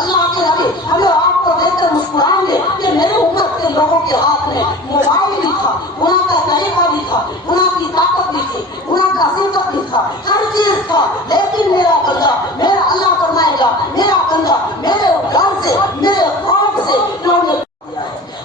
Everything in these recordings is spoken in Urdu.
اللہ کے نبی ہمیں آپ کو دیکھ کر مسکرائیں گے کہ میرے امت کے لوگوں کے ہاتھ میں موبائل بھی تھا, گناہ کا طریقہ بھی تھا, گناہ کی طاقت بھی تھی, گناہ کا صفت بھی تھا, ہر چیز تھا, لیکن میرا بندہ, میرا اللہ فرمائے گا میرا بندہ میرے ڈر سے, میرے خوف سے انہوں نے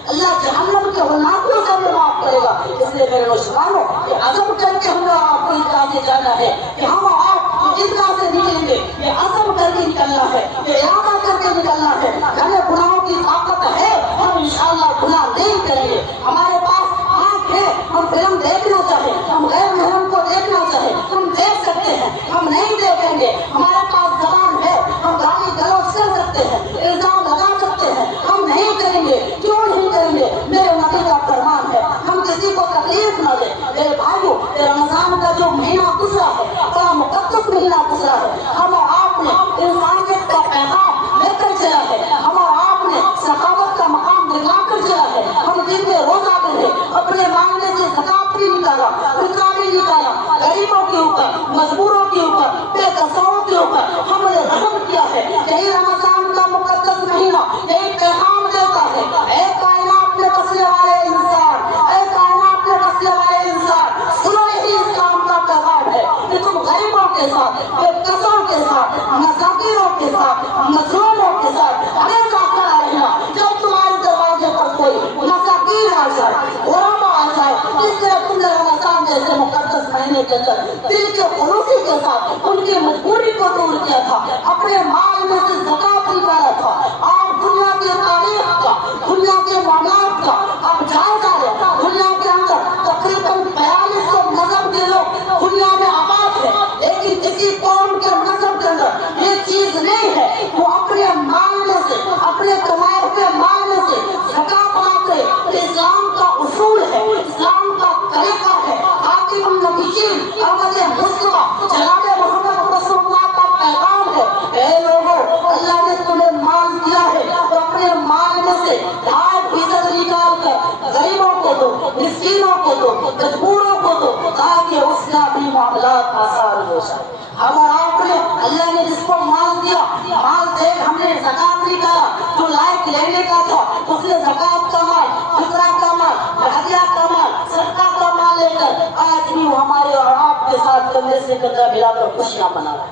اللہ جہنم کے غلاموں سے ہمیں معاف کرے گا. اس لیے میرے نوجوانوں یہ عزم کر کے ہمیں آپ کو عیدگاہ سے جانا ہے کہ ہم آپ عیدگاہ سے نکلیں گے. یہ عزم کر کے نکلنا ہے, یہ ارادہ کر کے نکلنا ہے. ہمیں گناہوں کی طاقت ہے, ہم انشاءاللہ گناہ نہیں کریں گے. ہمارے پاس آنکھ ہے, ہم فلم دیکھنا چاہیں, ہم غیر محرم کو دیکھنا چاہیں, ہم دیکھ سکتے ہیں, ہم نہیں دیکھیں گے. ہمارے پاس زبان ہے, ہم گالی گلوچ کر سکتے ہیں, الزام لگا سکتے ہیں, ہم نہیں کریں گے. کیوں نہیں کریں گے؟ میرے نبی کا فرمان ہے ہم کسی کو تکلیف نہ دیں. میرے بھائیوں, رمضان کا جو مہینہ گزرا ہے بڑا مقدس مہینہ گزرا ہے. ہم اور آپ نے انسانیت کا پیغام لے کر چلا ہے, ہم اور آپ نے ثقافت کا مقام دکھا کر چلا ہے. ہم دن میں روزہ رہے, اپنے مانگنے سے زکات بھی نکالا, فطرہ بھی نکالا, غریبوں کے اوپر, مجبوروں کے اوپر, بے قصوروں کے اوپر ہم نے رحم کیا ہے. یہی رمضان کا مقدس مہینہ یہی پیغام دیتا ہے, اے کائنات میں بسنے والے انسان, اے کائنات میں بسنے والے انسان, سنو یہی اسلام کا پیغام ہے کہ تم غریبوں کے ساتھ, بے قصوروں کے ساتھ, مساکینوں کے ساتھ, مظلوموں کے ساتھ ہمیشہ کھڑا رہنا. جب تمہارے دروازے پر کوئی مساکین آ جائے, غربا آ جائے, اس لیے تم نے رمضان جیسے مقدس مہینے کے اندر دل کے خلوصی کے ساتھ ان کی مجبوری کو دور کیا تھا, اپنے مال میں سے زکات نکالا تھا. آپ دنیا کی تاریخ کا, دنیا کے معاملات کا آپ جائزہ لیں. دنیا کے اندر تقریباً 4200 مذہب کے لوگ دنیا میں آباد ہیں, لیکن کسی قوم کے مذہب کے اندر یہ چیز نہیں ہے وہ اپنے مال میں سے, اپنے کمائے ہوئے مال میں سے زکات لاتے. اسلام کا اصول ہے, اسلام کا طریقہ ہے. خاتم النبیین احمد مصطفیٰ جناب محمد رسول اللہ کا پیغام ہے, اے لوگوں, اللہ نے تمہیں مال دیا ہے تو اپنے مال میں سے 2.5% نکال کر غریبوں کو دو, مسکینوں کو دو, مجبوروں کو دو, تاکہ اس کا بھی معاملات آسان ہو جائے. ہم اور آپ نے, اللہ نے جس کو مال دیا, مال دے ہم نے زکات نکالا, جو لائق لینے کا تھا اس نے زکات کا مال, فطرہ کا مال, ہدیہ کا مال, صدقہ کا مال لے کر آج بھی وہ ہمارے اور آپ کے ساتھ کندھے سے کندھا ملا کر خوشیاں منا رہا ہے.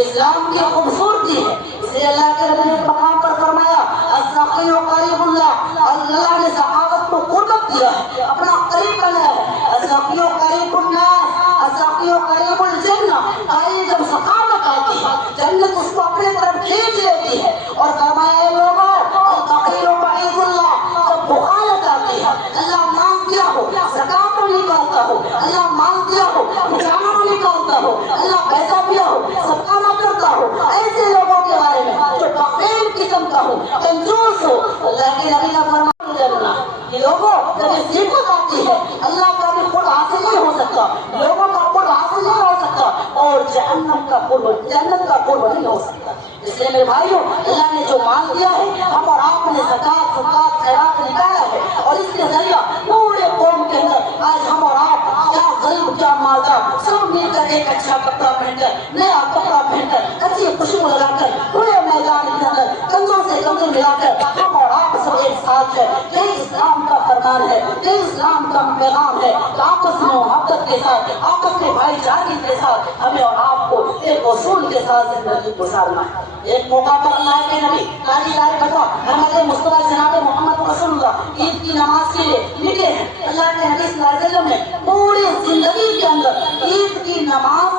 اسلام کی خوبصورتی ہے. اس لیے اللہ کے نبی نے مقام پر فرمایا السخی قریب اللہ, اللہ نے صحابت کو قربت دیا ہے, اپنا قریب بنایا ہے. السخی قریب الناس, السخی قریب الجنہ. آئیے جب سخاوت آتی ہے جنت اس کو اپنے طرف کھینچ لیتی ہے. اور فرمایا اے لوگوں, الفقیر قریب اللہ, جب بخالت آتی ہے, اللہ مال دیا ہو زکات نکالتا ہو, اللہ مال دیا ہو جانا نکالتا ہو, اللہ پیسہ دیا ہو صدقہ نہ کرتا ہو, ایسے لوگوں کے بارے میں جو بخیل قسم کا ہو, کنجوس ہو, اللہ کے نبی کا فرمان کرنا. یہ لوگوں جب یہ صفت آتی ہے اللہ کا بھی قرب حاصل نہیں ہو سکتا, لوگوں کا قرب حاصل نہیں ہو سکتا, اور جہنم کا قرب, جنت کا قرب نہیں ہو سکتا. اس لیے میرے بھائیوں, اللہ نے جو مال دیا ہے ہم اور آپ نے زکات, صدقات, خیرات نکالا ہے, اور اس کے ذریعہ پورے قوم کے اندر آج ہم اور آپ, کیا غریب کیا مالدار, سب مل کر ایک اچھا کپڑا پہن کر, نیا کپڑا پہن کر, اچھی خوشبو لگا کر پورے میدان کے اندر کندھوں سے کندھے ملا کر ہم اور آپ سب ایک ساتھ ہے. یہی اسلام کا فرمان ہے, یہی اسلام کا پیغام ہے. آپس میں محبت کے ساتھ, آپس میں بھائی چارگی کے ساتھ ہمیں اور آپ کو ایک اصول کے ساتھ زندگی گزارنا ہے. ایک موقع پر اللہ کے نبی قاضی دار بتا احمد مصطفیٰ جناب محمد رسول اللہ عید کی نماز کے لیے نکلے ہیں. اللہ کے نبی صلی اللہ علیہ وسلم نے پوری زندگی کے اندر عید کی نماز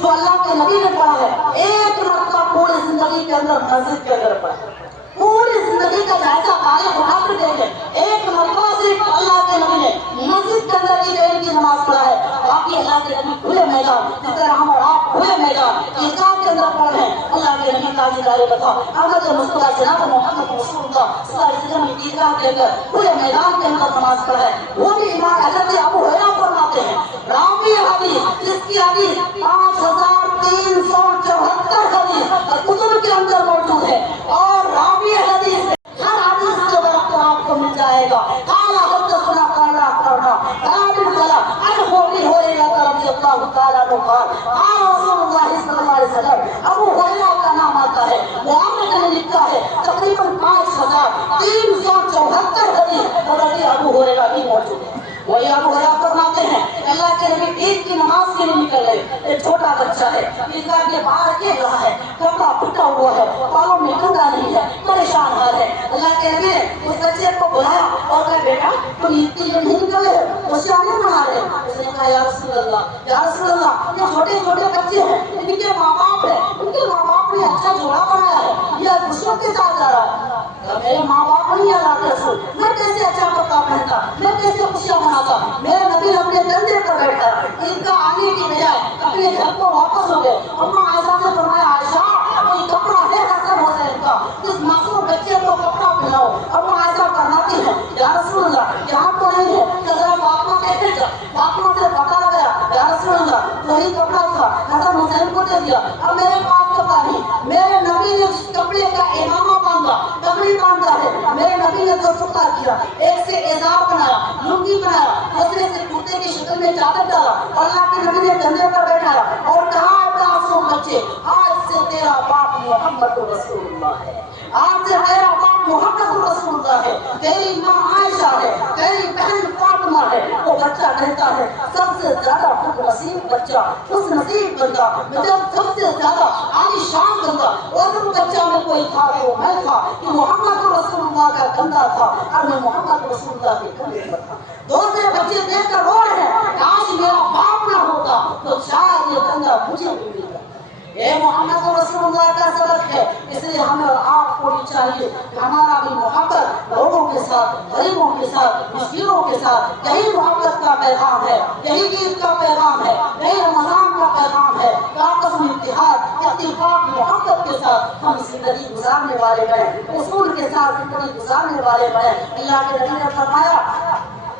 جو اللہ کے نبی نے پڑھا ہے ایک مرتبہ پوری زندگی کے اندر مسجد کے اندر پڑھا. پوری زندگی کا جائزہ تاریخ اٹھا کر دیکھیں, ایک مرتبہ صرف اللہ کے نبی نے مسجد کے اندر عید کی نماز پڑھا ہے. باقی اللہ کے نبی کھلے میدان, جس طرح ہم اور آپ کھلے میدان عیدگاہ کے اندر پڑھ رہے ہیں, اللہ کے نبی قاضی دار بتا احمد مصطفیٰ جناب محمد رسول اللہ صلی اللہ علیہ وسلم نے عیدگاہ کے اندر کھلے میدان کے اندر نماز پڑھا ہے. وہ بھی امام حضرت ابو ہریرہ فرماتے ہیں, راوی حدیث جس کی حدیث 5374 حدیث کتب کے اندر موجود ہے, اور راوی حدیث ہر حدیث کے وقت آپ کو مل جائے گا. کالا حدثنا کالا کرنا, بن خلف عن ابي هريره رضي الله تعالى عنه قال قال رسول الله صلی اللہ علیہ وسلم، ابو ہریرہ کا نام آتا ہے، محمد نے لکھا ہے تقریباً 5374 حدیث حضرت ابو ہریرہ کی موجود ہے۔ وہی ابو ہریرہ فرماتے ہیں اللہ کے نبی عید کی نماز کے لیے نکل رہے، ایک چھوٹا بچہ ہے، عیدگاہ کے باہر کھیل رہا ہے، کپڑا پھٹا ہوا ہے، بالوں میں کنگا نہیں ہے، پریشان حال ہے۔ اللہ کے نبی نے اس بچے کو بلایا اور کہا بیٹا تم عید کے لیے نہیں نکل رہے، وہ شانے بنا رہے۔ اس نے کہا یا رسول اللہ یہ چھوٹے چھوٹے بچے ہیں، ان کے ماں باپ ہیں، ان کے ماں باپ نے اچھا جوڑا بنایا ہے، یہ خوشیوں کے ساتھ جا رہا ہے۔ میرے ماں باپ نہیں ہے اللہ کے رسول، میں کیسے اچھا کپڑا پہنتا، میں کیسے خوشیاں مناتا؟ میرے نبی اپنے کندھے پر بیٹھا، عید کا آنے کی بجائے اپنے گھر کو واپس ہو گئے۔ اما عائشہ سے فرمایا عائشہ کوئی کپڑا ہے حسن حسین کا، اس معصوم بچے کو کپڑا پہناؤ۔ اما عائشہ فرماتی ہے یا رسول اللہ یہاں تو نہیں ہے، ذرا فاطمہ کہتے جا، فاطمہ سے پتا لگایا یا رسول اللہ وہی کپڑا تھا، حسن حسین کو دے دیا، اب میرے پاس کپڑا نہیں۔ میرے نبی نے جس کپڑے کا امامہ باندھا، کپڑی باندھا ہے، میرے نبی نے دو ٹکڑا کیا، ایک سے ازار بنایا، لنگی بنایا، دوسرے سے کرتے کی شکل میں چادر ڈالا، اللہ کے نبی نے کندھے پر بیٹھایا اور کہا اے معصوم بچے آج سے تیرا باپ محمد رسول اللہ ہے، آج سے تیرا باپ محمد رسول اللہ ہے، تیری ماں عائشہ ہے، تیری بہن فاطمہ ہے۔ وہ بچہ کہتا ہے سب سے زیادہ خوش نصیب بچہ، خوش نصیب بندہ، جب سب سے زیادہ عالی شان بندہ، اور وہ بچہ میں کوئی تھا تو میں تھا کہ محمد رسول اللہ کا کندھا تھا اور میں محمد رسول اللہ کے کندھے پر تھا۔ دوسرے بچے دیکھ کر رو رہے ہیں کاش میرا باپ نہ ہوتا تو شاید یہ کندھا مجھے بھی ملتا۔ اے محمد رسول اللہ کا سبق ہے، اس لیے ہمیں اور آپ کو بھی چاہیے کہ ہمارا بھی محبت لوگوں کے ساتھ، غریبوں کے ساتھ، مسکینوں کے ساتھ، یہی محبت کا پیغام ہے، یہی عید کا پیغام ہے، یہی رمضان کا پیغام ہے کہ آپس میں اتحاد، اتفاق، محبت کے ساتھ ہم زندگی گزارنے والے بنے، اصول کے ساتھ زندگی گزارنے والے بنے۔ اللہ کے نبی نے فرمایا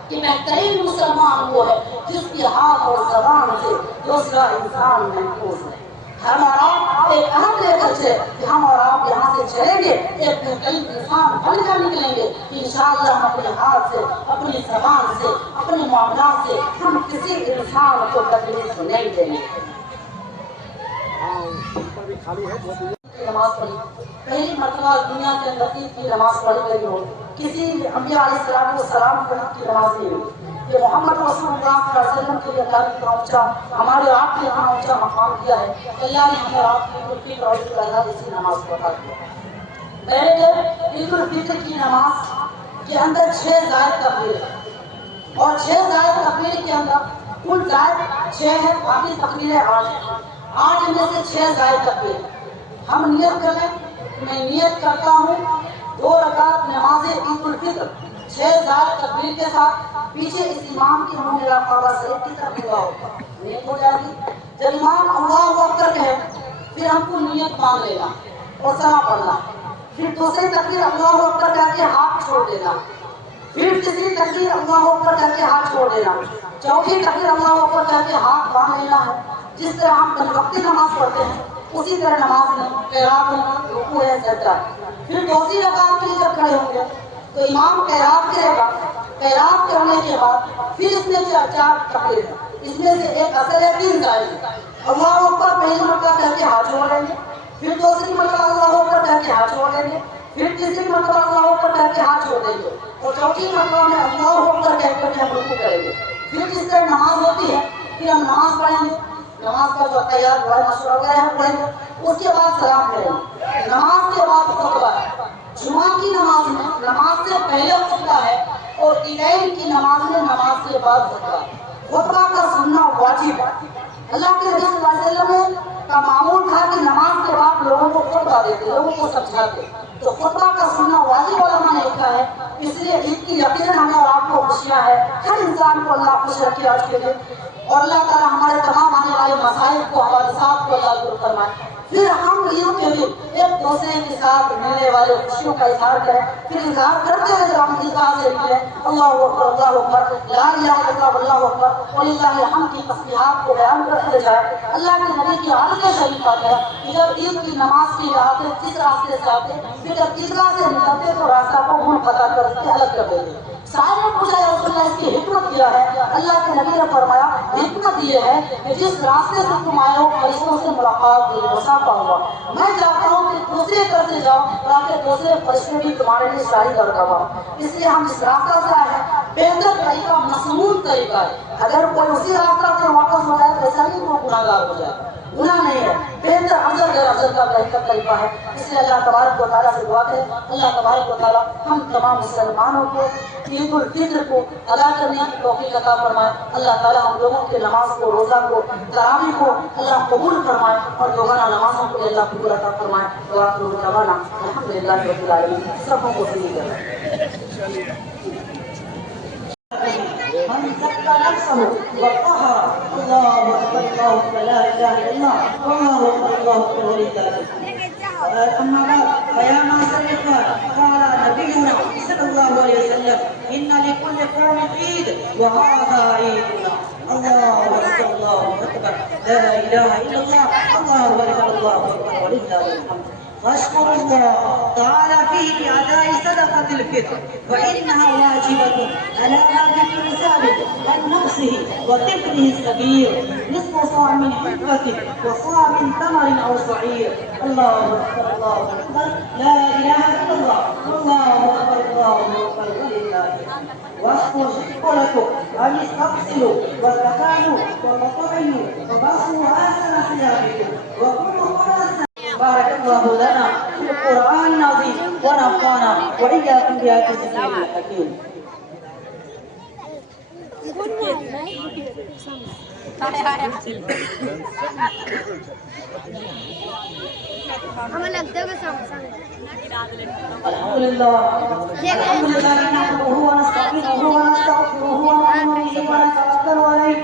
کہ بہترین مسلمان وہ ہے جس کی ہاتھ اور زبان سے دوسرا انسان محفوظ ہے۔ ہم اور آپ ایک عہد لے کر چلے کہ ہم اور آپ یہاں سے چلیں گے ایک بہترین انسان بن کر نکلیں گے کہ انشاءاللہ ہم اپنے ہاتھ سے، اپنی زبان سے، اپنے معاملات سے ہم کسی انسان کو تکلیف نہیں دیں گے۔ نماز پڑھی پہلی مرتبہ دنیا کے اندر عید کی نماز پڑھی گئی ہو، کسی انبیاء علیہ السلام کی نماز نہیں ہوئی۔ یہ محمد رسول اللہ صلی اللہ علیہ وسلم کے لیے اللہ نے اتنا اونچا، ہمارے آپ کے اتنا اونچا مقام دیا ہے، اللہ نے ہمیں آپ کی عید الفطر اور عید الاضحیٰ اسی نماز کو عطا کیا۔ پہلے عید الفطر کی نماز کے اندر 6 زائد تکبیر اور 6 زائد تکبیر کے اندر کل زائد 6 ہے، باقی تکبیریں 8 ہیں، 8 میں سے 6 زائد تکبیر۔ ہم نیت کر لیں، میں نیت کرتا ہوں 2 رکعت نماز عید الفطر 6 زائد تکبیر کے ساتھ، پیچھے اس امام کے منہ میں کعبہ شریف کی طرف اللہ ہوگا، نیت ہو جائے گی۔ جب امام اللہ اکبر کہے پھر ہم کو نیت مان لینا اور ثنا پڑھنا، پھر دوسری تکبیر اللہ اکبر کہہ کے ہاتھ چھوڑ دینا، پھر تیسری تکبیر اللہ اکبر کہہ کے ہاتھ چھوڑ دینا، چوتھی تکبیر اللہ اکبر کہہ کے ہاتھ باندھ لینا ہے۔ جس طرح ہم وقتی نماز پڑھتے ہیں اسی طرح نماز میں قرات ہونا، رکوع ہے، سجدہ ہے۔ پھر دوسری رکعت کے لیے جب کھڑے ہوں گے تو امام قرات کرے گا، قرات کرنے کے بعد پھر اس میں 4 تکبیر ہے، اس میں سے ایک اصل ہے 3 زائد ہے۔ اللہ اکبر پہلی مرتبہ کہہ کے ہاتھ چھوڑ لیں گے، پھر دوسری مرتبہ اللہ اکبر کہہ کے ہاتھ چھوڑ لیں گے، پھر تیسری مرتبہ اللہ اکبر کہہ کے ہاتھ چھوڑ دیں گے، اور چوتھی مرتبہ میں اللہ اکبر کہہ کر کے ہم رکوع کریں گے۔ پھر جس طرح نماز ہوتی ہے پھر ہم نماز پڑھیں گے، نماز کا جو تیار ہوا ہے مشورہ وغیرہ ہم پڑھیں گے، اس کے بعد سلام کریں گے، نماز کے بعد خطبہ ہے۔ جمعہ کی نماز میں نماز سے پہلے خطبہ ہے اور عیدین کی نماز میں نماز کے بعد خطبہ۔ خطبہ کا سننا واجب ہے، اللہ کے نبی صلی اللہ علیہ وسلم کا معمول تھا کہ نماز کے بعد لوگوں کو خطبہ دیتے، لوگوں کو سمجھاتے، تو خطبہ کا سننا واجب علماء نے لکھا ہے۔ اس لیے عید کی یقیناً ہمیں اور آپ کو خوشیاں ہے، ہر انسان کو اللہ خوش رکھے آج کے دن، اور اللہ تعالیٰ ہمارے تمام آنے والے مسائل کو، حوادثات کو اللہ دور فرمائے۔ پھر ہم عید کے دن ایک دوسرے کے ساتھ ملنے والے خوشیوں کا اظہار کریں، پھر اظہار کرتے ہوئے جب ہم عیدگاہ سے نکلیں اللہ اکبر اللہ اکبر لا الہ الا اللہ واللہ اکبر وللہ الحمد کی تسبیحات کو بیان کرتے جائیں۔ اللہ کے نبی کی عادت شریفہ ہے کہ جب عید کی نماز کی آتے جس راستے سے آتے پھر جب عیدگاہ سے نکلتے تو راستہ کو گھوم پھٹا کر کے الگ کر دیتے، سارے پوچھا یا رسول اللہ اس کی حکمت کیا ہے؟ اللہ کے نبی نے فرمایا حکمت یہ ہے کہ جس راستے سے تم آئے ہو فرشتوں سے ملاقات ہوئی، مسافہ ہوا، میں چاہتا ہوں کہ دوسرے کرتے جاؤ تاکہ دوسرے فرشتے بھی تمہارے لیے شاہی کر رہا، اس لیے ہم اس راستہ سے آئے ہیں۔ بہتر طریقہ مصنون طریقہ ہے، اگر کوئی اسی راستہ سے واپس ہو جائے تو ایسا نہیں وہ گناہگار ہو جائے، گناہ نہیں ہے، بہتر افضل غیر افضل کا بہتر طریقہ ہے۔ اس لیے اللہ تبارک و تعالیٰ سے دعا کریں اللہ تبارک و تعالیٰ ہم تمام مسلمانوں کو عید الفطر کو ادا کرنے کی توفیق عطا فرمائے۔ اللہ تعالیٰ ہم لوگوں کے نماز کو، روزہ کو، تراویح کو اللہ قبول فرمائے اور روزانہ نمازوں کو اللہ قبول عطا فرمائے۔ وآخر دعوانا الحمدللہ رب العالمین۔ سبوں کو صحیح کریں۔ من زكى نفسه وطهر الله اكبر الله اكبر لا اله الا الله والله اكبر الله اكبر ولله اما بعد فيا معشر الاخوان قال نبينا صلى الله عليه وسلم ان لكل قوم عيد وهذا عيدنا الله اكبر الله اكبر لا اله الا الله الله اكبر الله اكبر ولله الحمد واشكر الله تعالى فيه بأداء صدقة الفطر فإنها واجبة على هذه الرسالة عن نفسه وطفله الصغير نصف صاع من حبة وصاع من تمر أو شعير الله أكبر الله أكبر لا إله إلا الله الله أكبر الله أكبر ولله واشكر لكم أن استغسلوا واستكانوا وتطعموا وبصوا أحسن ثيابكم وكلوا أحسن بارك الله لنا في القرآن العظيم ونفعنا وإياكم بآيات الذكر الحكيم. الحمد لله نحمده ونستعينه ونستغفره ونؤمن به ونتوكل عليه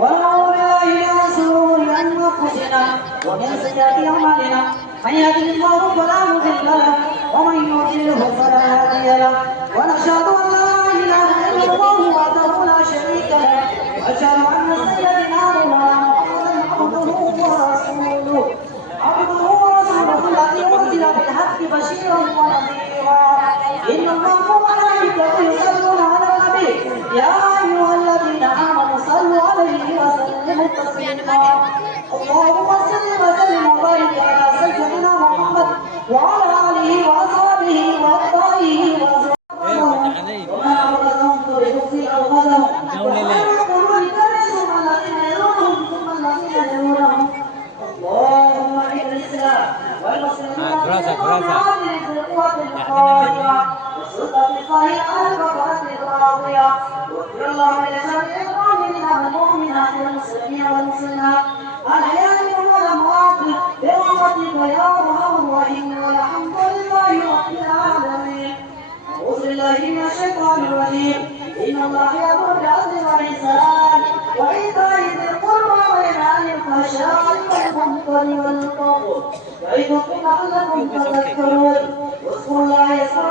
ونعوذ بالله من شرور انفسنا ومن سيئات اعمالنا من يهده الله فلا مضل له ومن يضلله فلا هادي له ونشهد ان لا اله الا الله وحده لا شريك له واشهد ان سيدنا مولانا محمدا عبده ورسوله الذي ارسل بالحق بشيرا ونذيرا ان الله وملائكته يصلون على النبي يا ايها الذين امنوا صلوا عليه وسلموا تسليما اللهم صل وسلم وبارك على سيدنا محمد وعلى اله واصحابه واتباعه وما أولهم برزق أولهم ويكرسهم الذين يلونهم ثم الذين يلونهم اللهم اعز الاسلام والمسلمين والمؤمنين بالقوة القائمة والسلطة القاهرة على الكفرة الراضية واغفر اللهم لجميع المؤمنين والمؤمنات والمسلمين والمسلمات الأحياء منهم والأموات برحمتك يا أرحم الراحمين والحمد لله رب العالمين. أعوذ بالله من الشيطان الرجيم إن الله يأمر بالعدل والإحسان وإيتاء ذي القربى وينهى عن الفحشاء والمنكر والبغي يعظكم لعلكم تذكرون واذكروا الله يذكركم.